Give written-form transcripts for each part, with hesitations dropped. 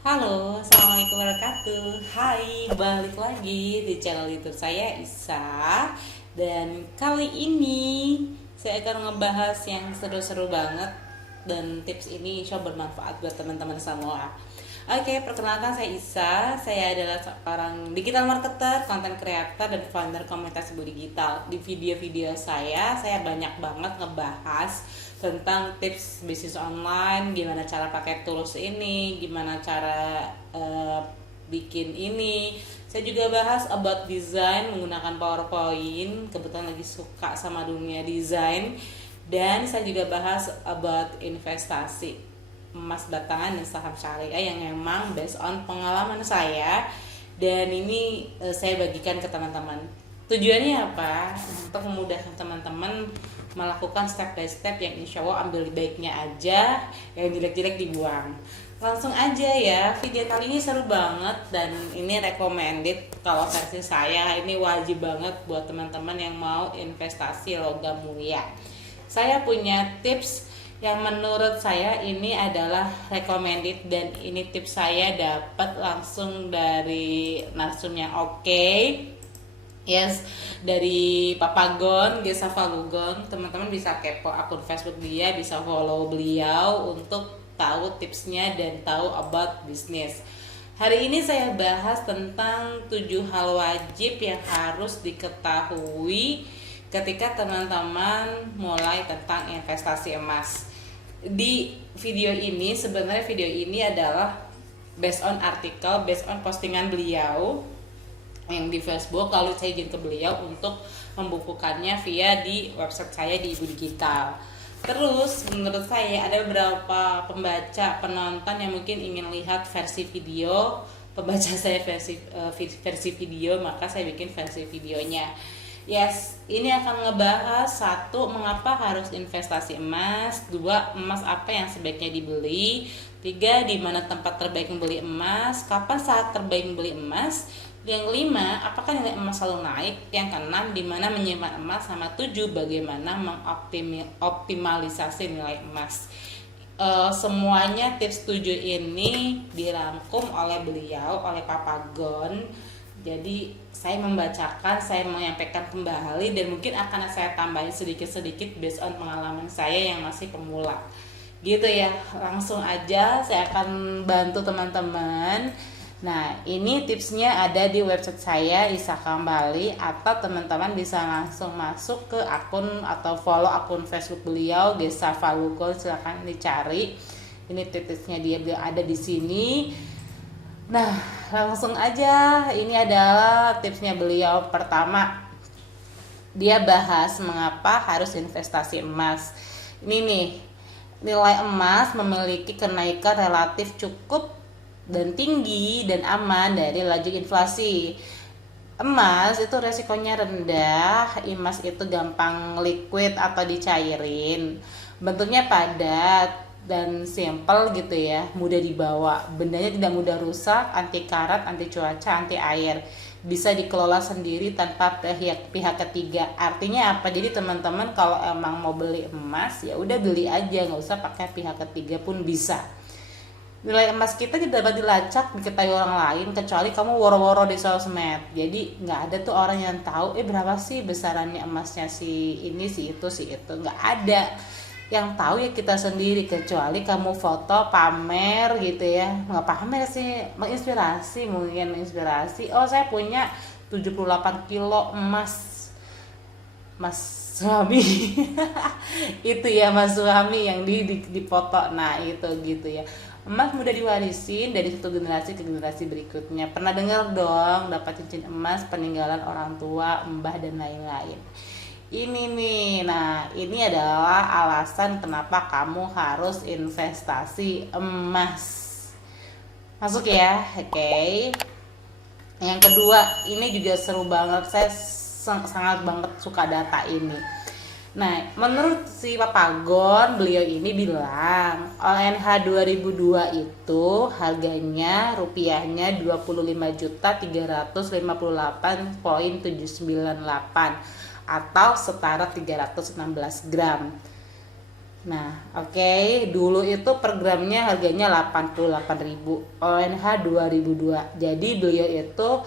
Halo, Assalamualaikum warahmatullahi wabarakatuh. Hai, balik lagi di channel YouTube saya Isa. Dan kali ini saya akan ngebahas yang seru-seru banget. Dan tips ini insya Allah bermanfaat buat teman-teman semua. Oke, perkenalkan saya Isa. Saya adalah seorang digital marketer, content creator, dan founder komunitas Ibu Digital. Di video-video saya banyak banget ngebahas tentang tips bisnis online, gimana cara pakai tools ini, gimana cara bikin ini. Saya juga bahas about design menggunakan PowerPoint, kebetulan lagi suka sama dunia desain. Dan saya juga bahas about investasi emas batangan dan saham syariah yang memang based on pengalaman saya, dan ini saya bagikan ke teman-teman. Tujuannya apa? Untuk memudahkan teman-teman melakukan step by step yang insya Allah ambil baiknya aja, yang jelek-jelek dibuang. Langsung aja ya, video kali ini seru banget dan ini recommended. Kalau versi saya ini wajib banget buat teman-teman yang mau investasi logam mulia. Saya punya tips yang menurut saya ini adalah recommended, dan ini tips saya dapat langsung dari narsum yang oke. Yes, dari Papa Gon, Gesa Falugon. Teman-teman bisa kepo akun Facebook dia, bisa follow beliau untuk tahu tipsnya dan tahu about bisnis. Hari ini saya bahas tentang 7 hal wajib yang harus diketahui ketika teman-teman mulai tentang investasi emas. Di video ini, sebenarnya video ini adalah based on artikel, based on postingan beliau yang di Facebook, lalu saya izin ke beliau untuk membukukannya via di website saya di Ibu Digital. Terus menurut saya ada beberapa pembaca, penonton yang mungkin ingin lihat versi video, pembaca saya versi video, maka saya bikin versi videonya. Yes, ini akan ngebahas satu, mengapa harus investasi emas, dua, emas apa yang sebaiknya dibeli, tiga, di mana tempat terbaik membeli emas, kapan saat terbaik membeli emas, yang kelima, apakah nilai emas selalu naik, yang keenam, di mana menyimpan emas, sama tujuh, bagaimana mengoptimalisasi nilai emas. Semuanya tips 7 ini dirangkum oleh beliau, oleh Papa Gon. Jadi saya membacakan, saya menyampaikan kembali, dan mungkin akan saya tambahin sedikit-sedikit based on pengalaman saya yang masih pemula. Gitu ya, langsung aja saya akan bantu teman-teman. Nah, ini tipsnya ada di website saya Isa Kambali, atau teman-teman bisa langsung masuk ke akun atau follow akun Facebook beliau Gesa Falugon, silahkan dicari. Ini tipsnya dia ada di sini. Nah, langsung aja, ini adalah tipsnya beliau. Pertama, dia bahas mengapa harus investasi emas. Ini nih, nilai emas memiliki kenaikan relatif cukup dan tinggi dan aman dari laju inflasi. Emas itu resikonya rendah, emas itu gampang liquid atau dicairin, bentuknya padat dan simple gitu ya, mudah dibawa, bendanya tidak mudah rusak, anti karat, anti cuaca, anti air, bisa dikelola sendiri tanpa pihak ketiga. Artinya apa? Jadi teman-teman kalau emang mau beli emas ya udah beli aja, nggak usah pakai pihak ketiga pun bisa. Nilai emas kita tidak dapat dilacak, diketahui orang lain kecuali kamu woro-woro di sosmed. Jadi nggak ada tuh orang yang tahu berapa sih besarannya emasnya si ini si itu, nggak ada. Yang tahu ya kita sendiri, kecuali kamu foto pamer gitu ya, nggak pamer sih, menginspirasi, mungkin menginspirasi. Oh, saya punya 78 kilo emas, mas suami. Itu ya mas suami yang di foto. Nah itu gitu ya, emas mudah diwarisin dari satu generasi ke generasi berikutnya. Pernah dengar dong dapat cincin emas peninggalan orang tua, mbah, dan lain-lain. Ini nih, nah ini adalah alasan kenapa kamu harus investasi emas. Masuk ya, oke. Yang kedua, ini juga seru banget, saya sangat banget suka data ini. Nah, menurut si Papa Gon, beliau ini bilang ONH 2002 itu harganya rupiahnya 25.358,798 atau setara 316 gram. Nah, oke, dulu itu per gramnya harganya 88.000, ONH 2002. Jadi beliau itu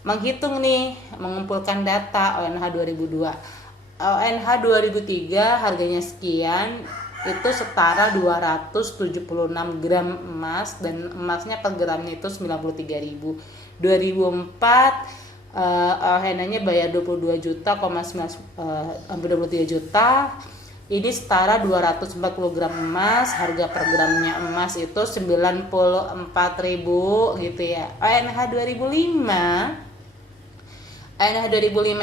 menghitung nih, mengumpulkan data ONH 2002. ONH 2003 harganya sekian, itu setara 276 gram emas, dan emasnya per gramnya itu 93.000. 2004 ONH-nya bayar 22 juta, hampir 23 juta. Ini setara 240 gram emas, harga per gramnya emas itu 94.000 gitu ya. ONH 2005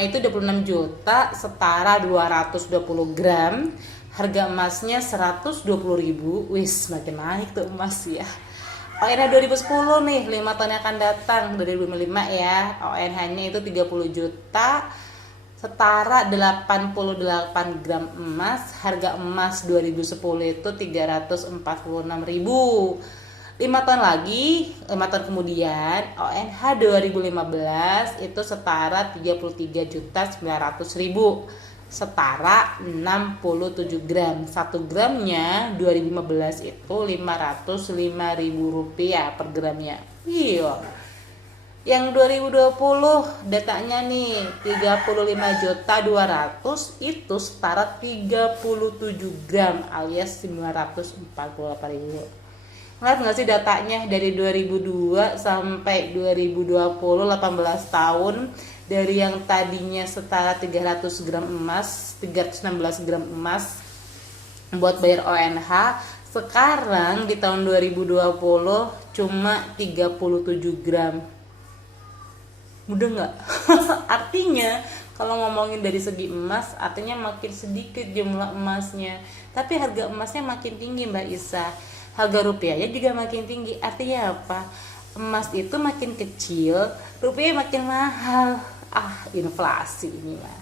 itu 26 juta, setara 220 gram. Harga emasnya 120.000. Wis, makin naik tuh emas ya. ONH 2010 nih, 5 tahun yang akan datang, 2005 ya. ONH-nya itu 30 juta, setara 88 gram emas. Harga emas 2010 itu 346.000. 5 tahun kemudian ONH 2015 itu setara 33.900.000, setara 67 gram. 1 gramnya 2015 itu 505.000 rupiah per gramnya. Iya. Yang 2020 datanya nih 35.200.000 itu setara 37 gram alias 948.000. Ngeliat nggak sih datanya dari 2002 sampai 2020, 18 tahun, dari yang tadinya setara 300 gram emas, 316 gram emas buat bayar ONH, sekarang di tahun 2020 cuma 37 gram. Mudah nggak? Artinya kalau ngomongin dari segi emas, artinya makin sedikit jumlah emasnya, tapi harga emasnya makin tinggi Mbak Isa. Harga rupiahnya juga makin tinggi. Artinya apa? Emas itu makin kecil, rupiah makin mahal. Inflasi ini mah.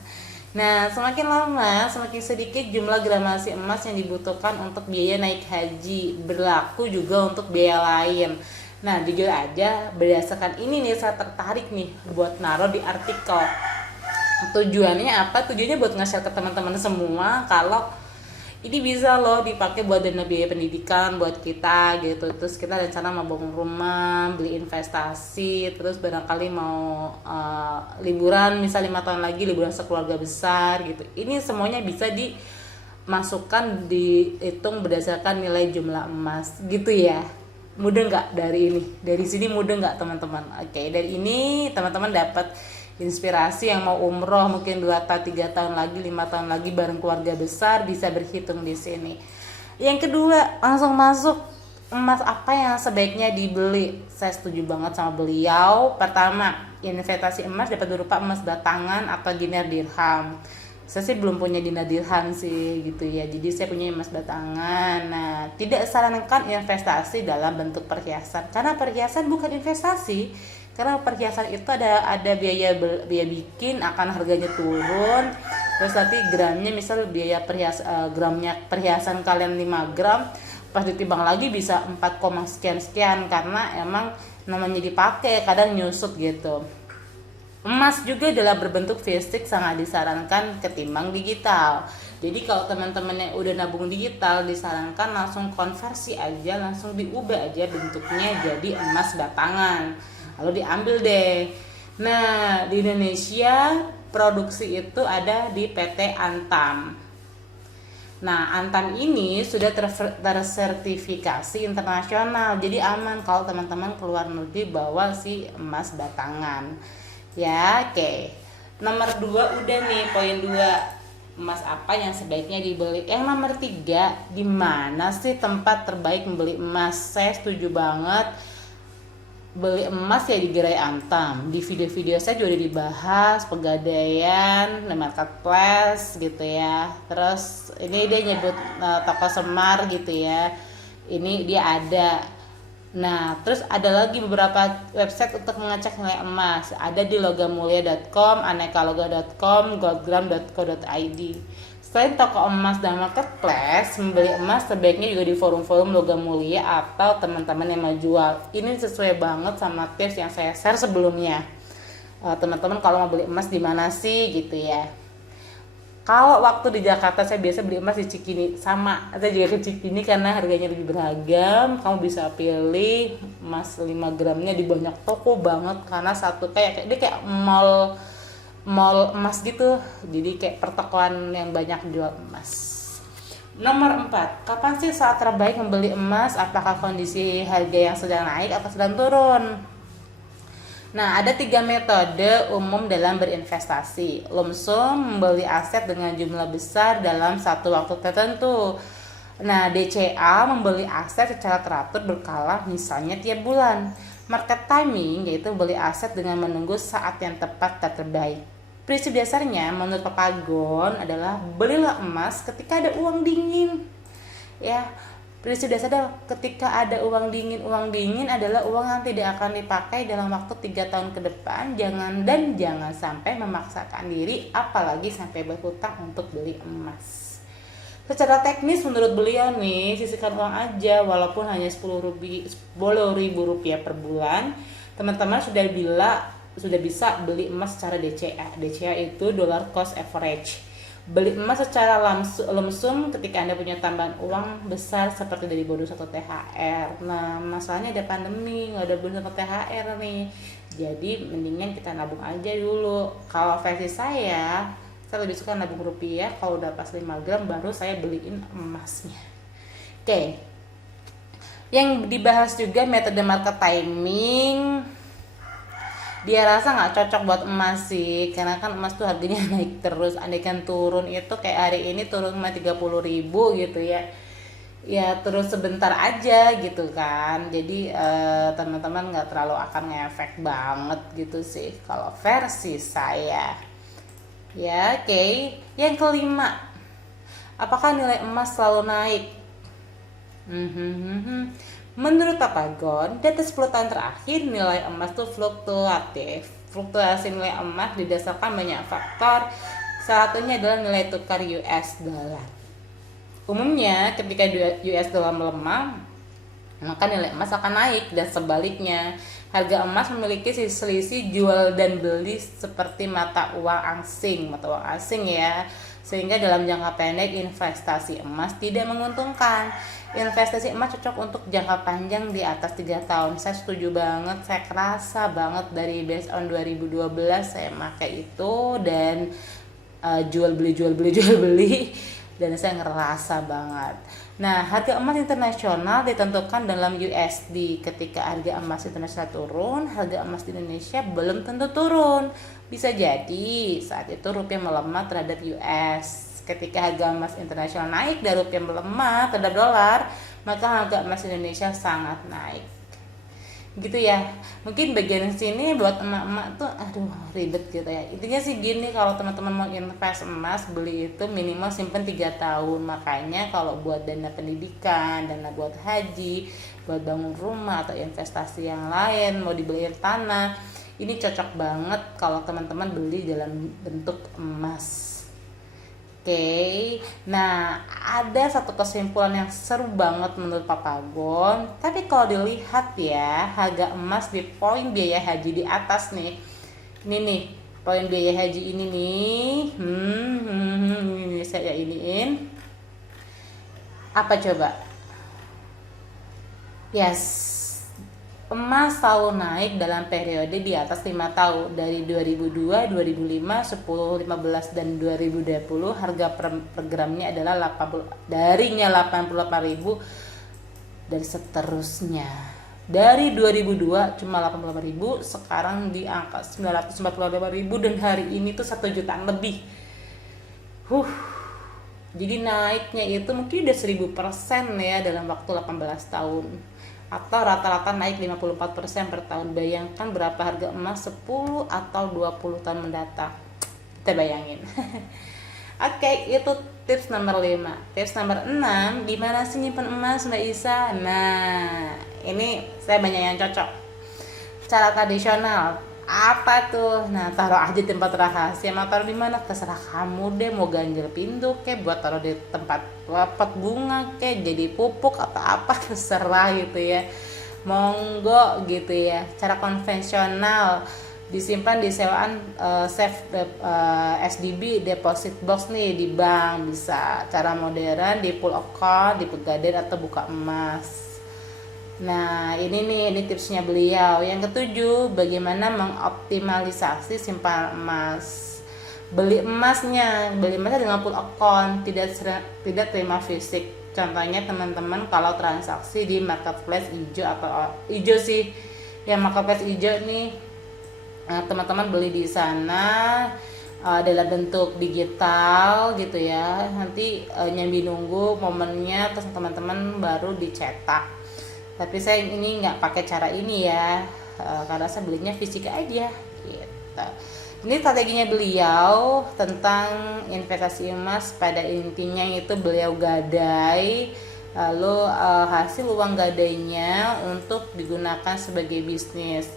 Nah, semakin lama semakin sedikit jumlah gramasi emas yang dibutuhkan untuk biaya naik haji. Berlaku juga untuk biaya lain. Nah, jujur aja berdasarkan ini nih saya tertarik nih buat naruh di artikel. Tujuannya apa? Tujuannya buat nge-share ke teman-teman semua kalau ini bisa loh dipakai buat dana biaya pendidikan buat kita gitu. Terus kita rencana mau bangun rumah, beli investasi, terus barangkali mau liburan, misal 5 tahun lagi liburan sekeluarga besar gitu. Ini semuanya bisa dimasukkan, dihitung berdasarkan nilai jumlah emas gitu ya. Mudah nggak dari ini? Dari sini mudah nggak teman-teman? Oke, dari ini teman-teman dapat inspirasi yang mau umroh mungkin 2 atau 3 tahun lagi, 5 tahun lagi bareng keluarga besar, bisa berhitung di sini. Yang kedua, langsung masuk, emas apa yang sebaiknya dibeli? Saya setuju banget sama beliau. Pertama, investasi emas dapat berupa emas batangan atau dinar dirham. Saya sih belum punya dinar dirham sih gitu ya, jadi saya punya emas batangan. Nah, tidak sarankan investasi dalam bentuk perhiasan, karena perhiasan bukan investasi. Karena perhiasan itu ada biaya bikin, akan harganya turun. Terus nanti gramnya, misal biaya gramnya perhiasan kalian 5 gram, pas ditimbang lagi bisa 4, sekian karena emang namanya dipakai, kadang nyusut gitu. Emas juga dalam berbentuk fisik sangat disarankan ketimbang digital. Jadi kalau teman-teman yang udah nabung digital, disarankan langsung konversi aja, langsung diubah aja bentuknya jadi emas batangan, lalu diambil deh. Nah, di Indonesia produksi itu ada di PT Antam. Nah, Antam ini sudah tersertifikasi internasional, jadi aman kalau teman-teman keluar negeri bawa si emas batangan. Ya, oke. Nomor 2 udah nih, poin 2. Emas apa yang sebaiknya dibeli? Yang nomor 3, di mana sih tempat terbaik membeli emas? Saya setuju banget. Beli emas ya di Gerai Antam. Di video-video saya juga dibahas Pegadaian, Marketplace gitu ya. Terus ini dia nyebut toko Semar gitu ya. Ini dia ada. Nah, terus ada lagi beberapa website untuk mengecek nilai emas. Ada di logamulia.com, anekaloga.com, goldgram.co.id. Selain toko emas dan marketplace, membeli emas sebaiknya juga di forum-forum Logam Mulia atau teman-teman yang mau jual. Ini sesuai banget sama tips yang saya share sebelumnya. Teman-teman kalau mau beli emas di mana sih gitu ya. Kalau waktu di Jakarta saya biasa beli emas di Cikini, sama saya juga ke Cikini karena harganya lebih beragam. Kamu bisa pilih emas 5 gramnya di banyak toko banget, karena satu kayak dia kayak mall mall emas gitu, jadi kayak pertokoan yang banyak jual emas. Nomor 4, kapan sih saat terbaik membeli emas? Apakah kondisi harga yang sedang naik atau sedang turun? Nah, ada 3 metode umum dalam berinvestasi. Lump sum, membeli aset dengan jumlah besar dalam satu waktu tertentu. Nah, DCA, membeli aset secara teratur berkala, misalnya tiap bulan. Market timing, yaitu beli aset dengan menunggu saat yang tepat dan terbaik. Prinsip dasarnya menurut Papagon adalah belilah emas ketika ada uang dingin. Ya, prinsip dasar adalah ketika ada uang dingin adalah uang yang tidak akan dipakai dalam waktu 3 tahun ke depan. Jangan sampai memaksakan diri, apalagi sampai berhutang untuk beli emas. Secara teknis menurut beliau nih, sisihkan uang aja walaupun hanya 10.000 rupiah per bulan. Teman-teman sudah bisa beli emas secara DCA. DCA itu dollar cost average. Beli emas secara lump sum ketika Anda punya tambahan uang besar seperti dari bonus atau THR. Nah, masalahnya ada pandemi, nggak ada bonus atau THR nih. Jadi mendingan kita nabung aja dulu. Kalau versi saya lebih suka nabung rupiah. Kalau udah pas 5 gram baru saya beliin emasnya. Oke. Yang dibahas juga metode market timing. Dia rasa nggak cocok buat emas sih, karena kan emas tuh harganya naik terus. Andaikan turun itu kayak hari ini turun cuma 30.000 gitu ya, ya terus sebentar aja gitu kan. Jadi teman-teman nggak terlalu akan ngefek banget gitu sih kalau versi saya ya. Oke. Yang kelima, apakah nilai emas selalu naik? Menurut Papagon, data 10 tahun terakhir nilai emas tuh fluktuatif. Fluktuasi nilai emas didasarkan banyak faktor. Salah satunya adalah nilai tukar US dollar. Umumnya ketika US dollar melemah, maka nilai emas akan naik, dan sebaliknya. Harga emas memiliki selisih jual dan beli seperti mata uang asing ya. Sehingga dalam jangka pendek investasi emas tidak menguntungkan. Investasi emas cocok untuk jangka panjang di atas 3 tahun. Saya setuju banget, saya kerasa banget dari based on 2012 saya pakai itu, dan jual beli dan saya ngerasa banget. Nah, harga emas internasional ditentukan dalam USD. Ketika harga emas internasional turun, harga emas di Indonesia belum tentu turun. Bisa jadi saat itu rupiah melemah terhadap US. Ketika harga emas internasional naik dan rupiah melemah terhadap dolar, maka harga emas Indonesia sangat naik. Gitu ya. Mungkin bagian sini buat emak-emak tuh aduh ribet gitu ya. Intinya sih gini, kalau teman-teman mau invest emas, beli itu minimal simpen 3 tahun. Makanya kalau buat dana pendidikan, dana buat haji, buat bangun rumah atau investasi yang lain, mau dibeliin tanah, ini cocok banget kalau teman-teman beli dalam bentuk emas. Oke, nah ada satu kesimpulan yang seru banget menurut Papagon. Tapi kalau dilihat ya, harga emas di poin biaya haji di atas nih. Ini nih, poin biaya haji ini nih. Ini saya iniin. Apa coba? Yes. Emas selalu naik dalam periode di atas 5 tahun. Dari 2002, 2005, 10, 15, dan 2020 harga per gramnya adalah 88.000 dan seterusnya. Dari 2002 cuma 88.000, sekarang di angka 945.000, dan hari ini tuh 1 jutaan lebih. Jadi naiknya itu mungkin udah 1000% ya dalam waktu 18 tahun. Atau rata-rata naik 54% per tahun. Bayangkan berapa harga emas 10 atau 20 tahun mendatang. Kita bayangin. Oke, itu tips nomor 5. Tips nomor 6, gimana sih nyimpen emas Mbak Isa? Nah, ini saya banyak yang cocok. Cara tradisional. Apa tuh? Nah, taruh aja tempat rahasia. Mau taruh di mana? Terserah kamu deh. Mau ganjel pintu kek, buat taruh di tempat pot bunga kek, jadi pupuk atau apa, terserah gitu ya. Monggo gitu ya. Cara konvensional, disimpan di sewaan SDB deposit box nih di bank. Bisa cara modern di pool account, di Pegadaian atau buka emas. Nah, ini tipsnya beliau. Yang ketujuh, bagaimana mengoptimalisasi simpanan emas. Beli emasnya dengan pool account, tidak terima fisik. Contohnya teman-teman kalau transaksi di marketplace hijau atau hijau sih, yang marketplace hijau nih, teman-teman beli di sana dalam bentuk digital gitu ya. Nanti nyambi nunggu momennya, terus teman-teman baru dicetak. Tapi saya ini nggak pakai cara ini ya, karena saya belinya fisik aja gitu. Ini strateginya beliau tentang investasi emas. Pada intinya itu beliau gadai, lalu hasil uang gadainya untuk digunakan sebagai bisnis.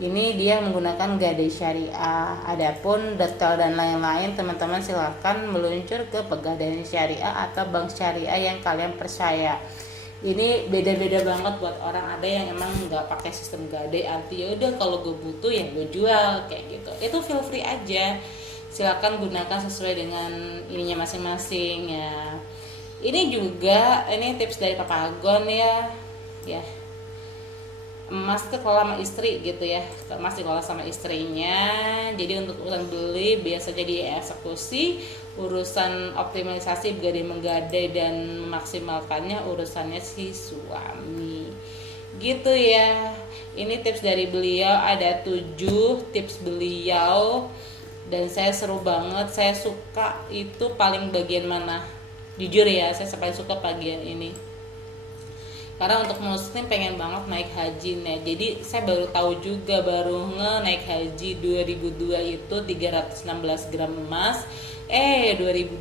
Ini dia menggunakan gadai syariah. Adapun detail dan lain-lain teman-teman silahkan meluncur ke Pegadaian Syariah atau bank syariah yang kalian percaya. Ini beda-beda banget buat orang. Ada yang emang nggak pakai sistem gadai, arti ya udah kalau gue butuh ya gue jual kayak gitu. Itu feel free aja, silakan gunakan sesuai dengan ininya masing-masing ya. Ini juga tips dari Papa Agon ya emas itu kalau sama istri gitu ya, emas dikelola sama istrinya. Jadi untuk urusan beli biasanya dieksekusi, urusan optimalisasi menggadai dan memaksimalkannya urusannya si suami gitu ya. Ini tips dari beliau, ada 7 tips beliau dan saya seru banget. Saya suka itu paling bagian mana, jujur ya, saya paling suka bagian ini karena untuk muslim pengen banget naik haji nih. Jadi saya baru tahu juga, baru naik haji 2002 itu 316 gram emas, 2020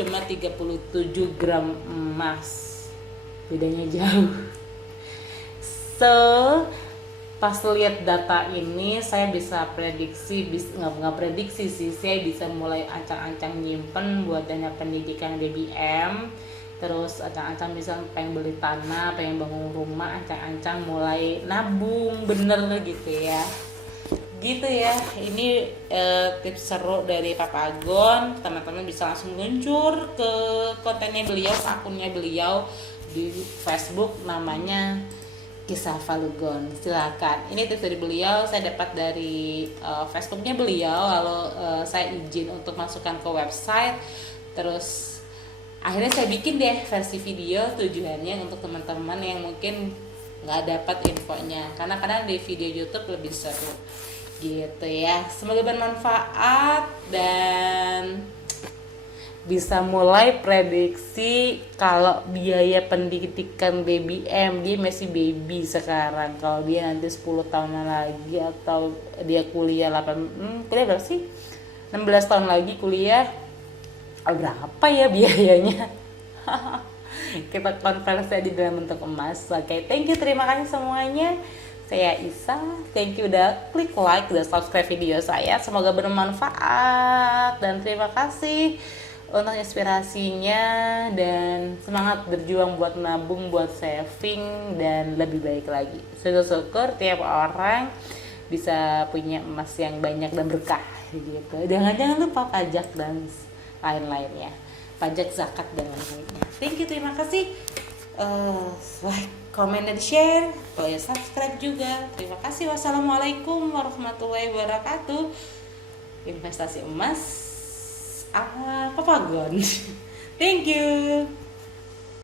cuma 37 gram emas, bedanya jauh. So pas lihat data ini saya bisa prediksi, nggak prediksi sih, saya bisa mulai ancang-ancang nyimpen buat dana pendidikan BBM. Terus ancang-ancang misal pengen beli tanah, pengen bangun rumah, ancang-ancang mulai nabung bener gitu ya. Gitu ya. Ini tips seru dari Papa Agon. Teman-teman bisa langsung luncur ke kontennya beliau, ke akunnya beliau di Facebook, namanya Kisah Falugon. Silakan. Ini tips dari beliau, saya dapat dari Facebooknya beliau. Lalu saya izin untuk masukkan ke website. Terus akhirnya saya bikin deh versi video, tujuannya untuk teman-teman yang mungkin nggak dapat infonya, karena kadang di video YouTube lebih seru gitu ya. Semoga bermanfaat dan bisa mulai prediksi kalau biaya pendidikan BBM. Dia masih baby sekarang, kalau dia nanti 10 tahun lagi atau dia kuliah kuliah berapa sih, 16 tahun lagi kuliah, berapa ya biayanya? Kita konversi di dalam bentuk emas. Oke, thank you, terima kasih semuanya. Saya Isa, thank you udah klik like dan subscribe video saya. Semoga bermanfaat dan terima kasih untuk inspirasinya, dan semangat berjuang buat nabung, buat saving dan lebih baik lagi. Syukur tiap orang bisa punya emas yang banyak dan berkah gitu. Jangan lupa pajak dan lain-lainnya, pajak, zakat dan lain-lainnya. Thank you, terima kasih. Like, comment, dan share. Boleh subscribe juga. Terima kasih. Wassalamualaikum warahmatullahi wabarakatuh. Investasi emas ala Papa Agon. Thank you.